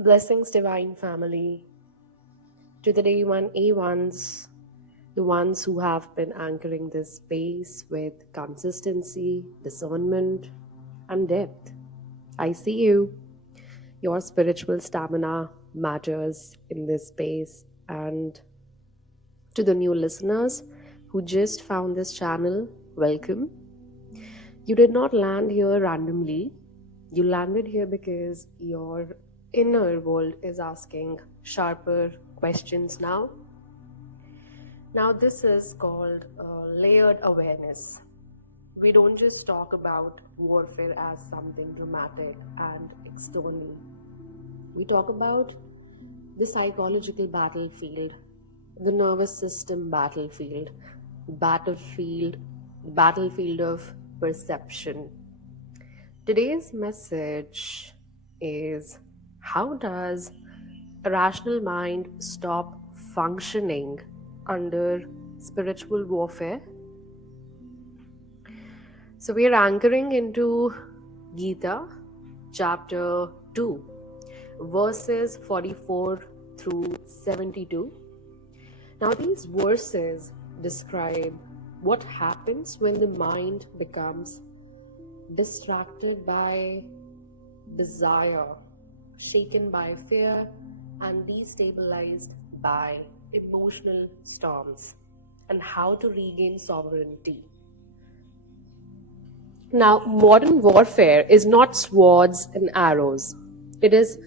Blessings, divine family, to the day one A1s, the ones who have been anchoring this space with consistency, discernment, and depth. I see you. Your spiritual stamina matters in this space. And to the new listeners who just found this channel, welcome. You did not land here randomly. You landed here because your inner world is asking sharper questions now. Now, this is called layered awareness. We don't just talk about warfare as something dramatic and external. We talk about the psychological battlefield, the nervous system battlefield of perception. Today's message is, how does a rational mind stop functioning under spiritual warfare? So we are anchoring into Gita chapter 2, verses 44 through 72. Now these verses describe what happens when the mind becomes distracted by desire, shaken by fear, and destabilized by emotional storms, and how to regain sovereignty. Now, modern warfare is not swords and arrows. It is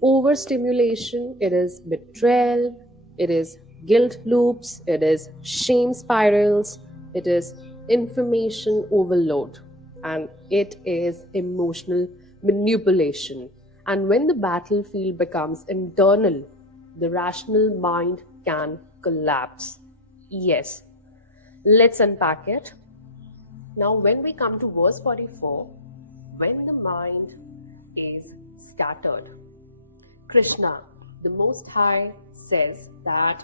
overstimulation, it is betrayal, it is guilt loops, it is shame spirals, it is information overload, and it is emotional manipulation. And when the battlefield becomes internal, the rational mind can collapse. Yes, let's unpack it. Now, when we come to verse 44, when the mind is scattered, Krishna, the Most High, says that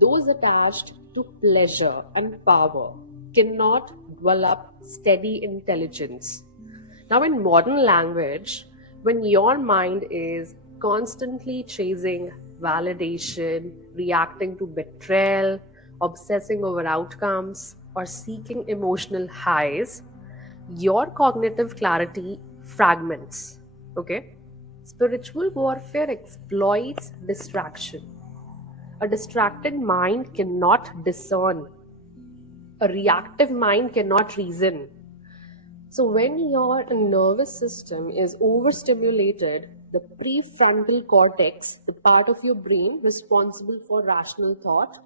those attached to pleasure and power cannot develop steady intelligence. Now, in modern language, when your mind is constantly chasing validation, reacting to betrayal, obsessing over outcomes, or seeking emotional highs, your cognitive clarity fragments. Okay? Spiritual warfare exploits distraction. A distracted mind cannot discern. A reactive mind cannot reason. So when your nervous system is overstimulated, the prefrontal cortex, the part of your brain responsible for rational thought,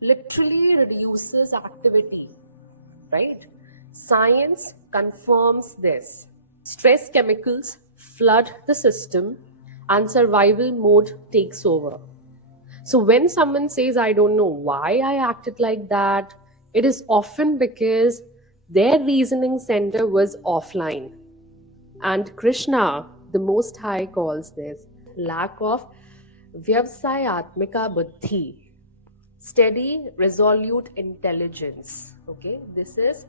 literally reduces activity, right? Science confirms this. Stress chemicals flood the system and survival mode takes over. So when someone says, I don't know why I acted like that, it is often because their reasoning center was offline. And Krishna, the Most High, calls this lack of vyavsayatmika buddhi, steady, resolute intelligence. Okay, this is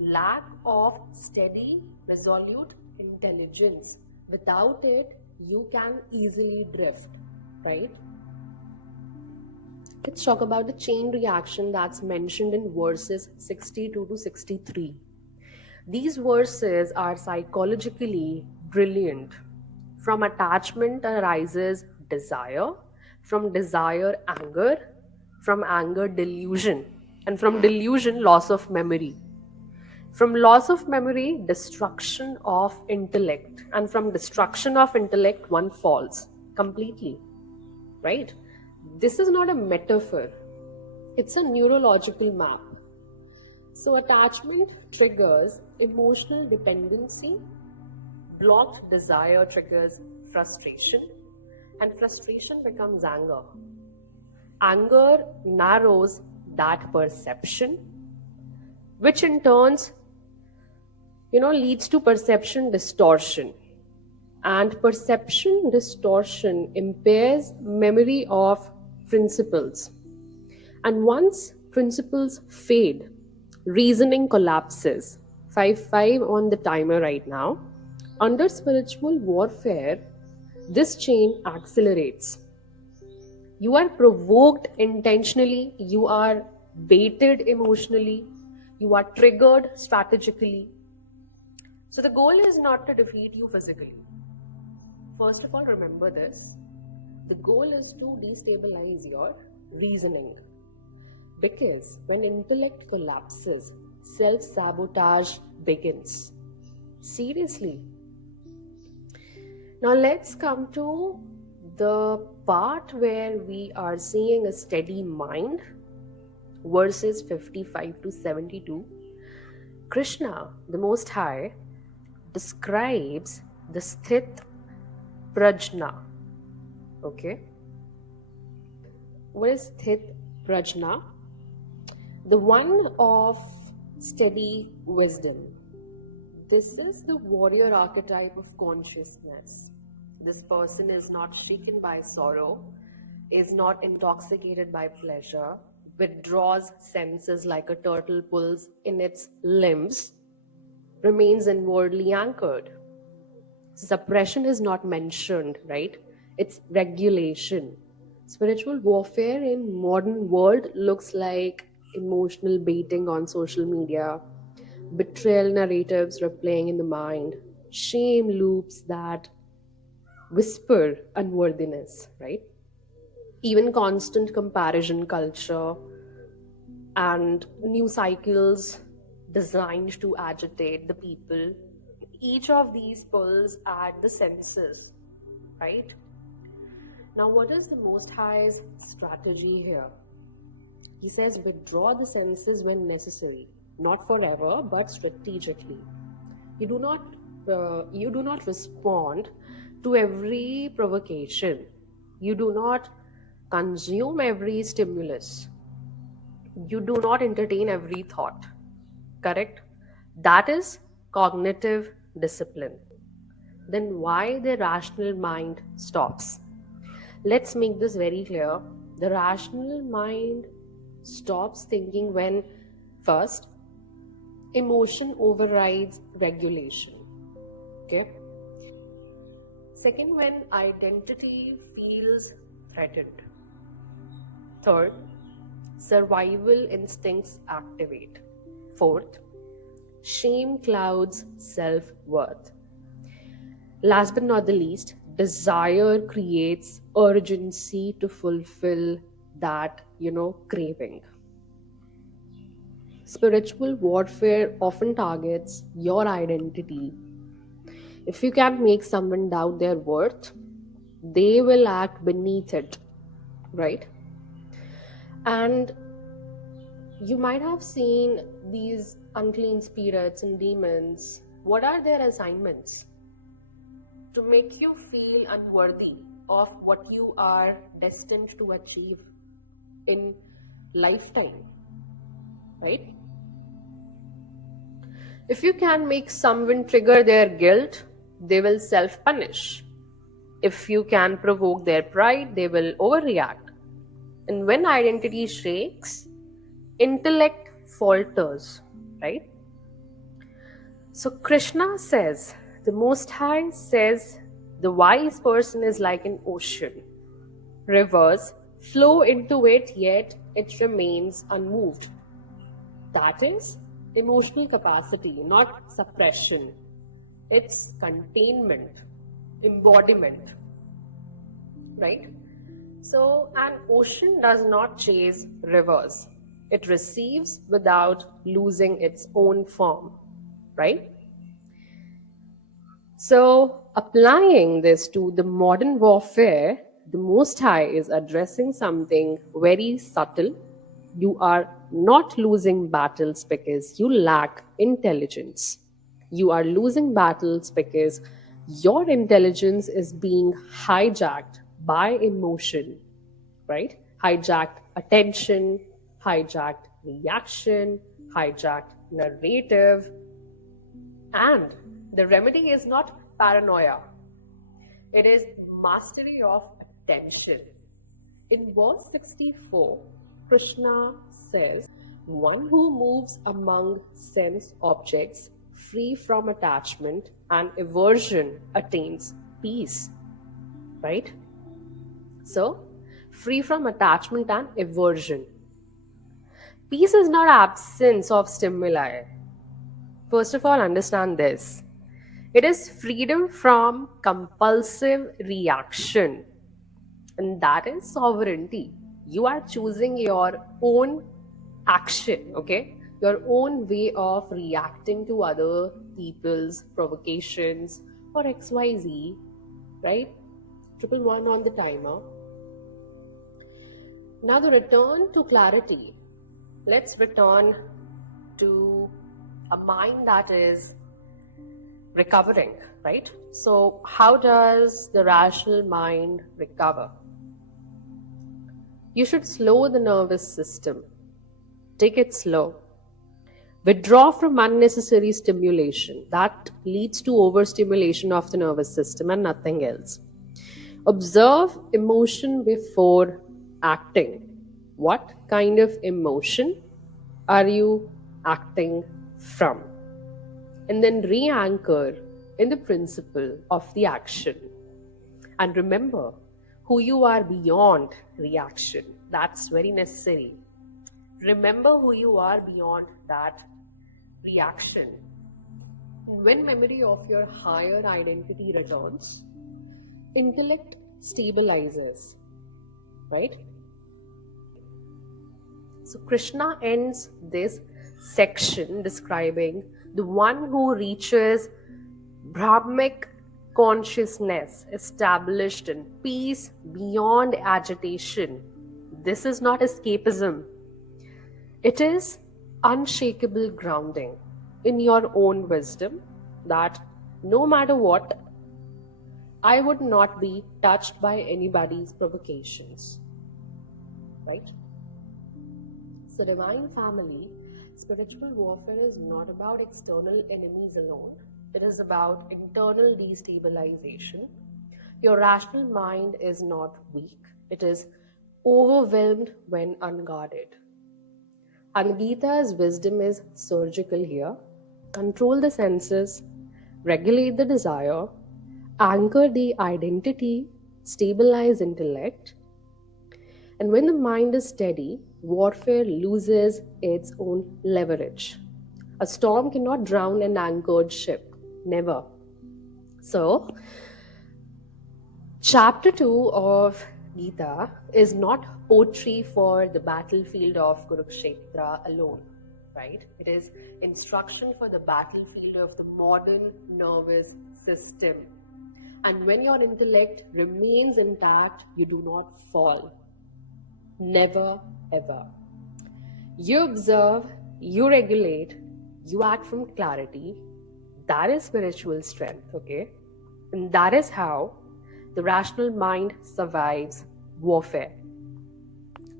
lack of steady, resolute intelligence. Without it, you can easily drift, right? Let's talk about the chain reaction that's mentioned in verses 62 to 63. These verses are psychologically brilliant. From attachment arises desire, from desire anger, from anger delusion, and from delusion loss of memory. From loss of memory, destruction of intellect, and from destruction of intellect, one falls completely, right? This is not a metaphor, it's a neurological map. So attachment triggers emotional dependency, blocked desire triggers frustration, and frustration becomes anger. Anger narrows that perception, which in turns leads to perception distortion. And perception distortion impairs memory of principles. And once principles fade, reasoning collapses. 5-5 on the timer right now. Under spiritual warfare, this chain accelerates. You are provoked intentionally, you are baited emotionally, you are triggered strategically. So the goal is not to defeat you physically. First of all, remember this. The goal is to destabilize your reasoning. Because when intellect collapses, self-sabotage begins. Seriously. Now let's come to the part where we are seeing a steady mind verses 55 to 72. Krishna, the Most High, describes the sthit prajna. Okay? What is sthit prajna? The one of steady wisdom. This is the warrior archetype of consciousness. This person is not shaken by sorrow, is not intoxicated by pleasure, withdraws senses like a turtle pulls in its limbs, remains inwardly anchored. Suppression is not mentioned, right? It's regulation. Spiritual warfare in modern world looks like emotional baiting on social media, betrayal narratives replaying in the mind, shame loops that whisper unworthiness, right? Even constant comparison culture and new cycles designed to agitate the people. Each of these pulls at the senses, right? Now, what is the Most High's strategy here? He says, withdraw the senses when necessary, not forever, but strategically. You do not respond to every provocation. You do not consume every stimulus. You do not entertain every thought. Correct? That is cognitive discipline. Then why the rational mind stops? Let's make this very clear. The rational mind stops thinking when, first, emotion overrides regulation. Okay? Second, when identity feels threatened. Third, survival instincts activate. Fourth, shame clouds self-worth. Last but not the least, desire creates urgency to fulfill that, craving. Spiritual warfare often targets your identity. If you can make someone doubt their worth, they will act beneath it, right? And you might have seen these unclean spirits and demons. What are their assignments? To make you feel unworthy of what you are destined to achieve in lifetime, right? If you can make someone trigger their guilt, they will self-punish. If you can provoke their pride, they will overreact. And when identity shakes, intellect falters, right? So Krishna says, the Most High says, the wise person is like an ocean. Rivers flow into it, yet it remains unmoved. That is emotional capacity, not suppression. It's containment, embodiment, right? So an ocean does not chase rivers. It receives without losing its own form, right? So applying this to the modern warfare, the Most High is addressing something very subtle. You are not losing battles because you lack intelligence. You are losing battles because your intelligence is being hijacked by emotion, right? Hijacked attention, hijacked reaction, hijacked narrative. And the remedy is not paranoia. It is mastery of attention. In verse 64, Krishna says, one who moves among sense objects free from attachment and aversion attains peace. right? So, free from attachment and aversion. Peace is not absence of stimuli. First of all, understand this. It is freedom from compulsive reaction, and that is sovereignty. You are choosing your own action, okay? Your own way of reacting to other people's provocations or XYZ, right? 111 on the timer. Now, the return to clarity. Let's return to a mind that is recovering, right? So, how does the rational mind recover? You should slow the nervous system. Take it slow. Withdraw from unnecessary stimulation. That leads to overstimulation of the nervous system and nothing else. Observe emotion before acting. What kind of emotion are you acting from? And then re-anchor in the principle of the action. And remember who you are beyond reaction. That's very necessary. Remember who you are beyond that reaction. When memory of your higher identity returns, intellect stabilizes, right? So Krishna ends this section describing the one who reaches Brahmic consciousness established in peace beyond agitation. This is not escapism. It is unshakable grounding in your own wisdom that no matter what, I would not be touched by anybody's provocations. Right? So, divine family, spiritual warfare is not about external enemies alone. It is about internal destabilization. Your rational mind is not weak. It is overwhelmed when unguarded. And Gita's wisdom is surgical here. Control the senses, regulate the desire, anchor the identity, stabilize intellect. And when the mind is steady, warfare loses its own leverage. A storm cannot drown an anchored ship. Never. So, chapter 2 of Gita is not poetry for the battlefield of Kurukshetra alone, right? It is instruction for the battlefield of the modern nervous system. And when your intellect remains intact, you do not fall. Never, ever. You observe, you regulate, you act from clarity. That is spiritual strength, okay? And that is how the rational mind survives warfare.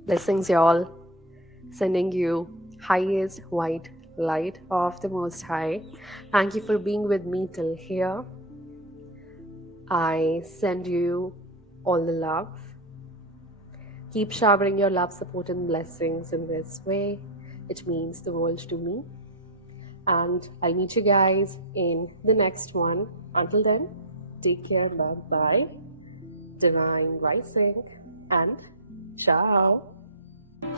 Blessings, y'all. Sending you highest white light of the Most High. Thank you for being with me till here. I send you all the love. Keep showering your love, support, and blessings in this way. It means the world to me. And I'll meet you guys in the next one. Until then, take care, bye-bye. Divine rising, and ciao.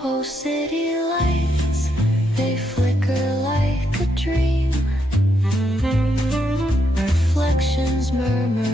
Oh, city lights, they flicker like a dream. Reflections murmur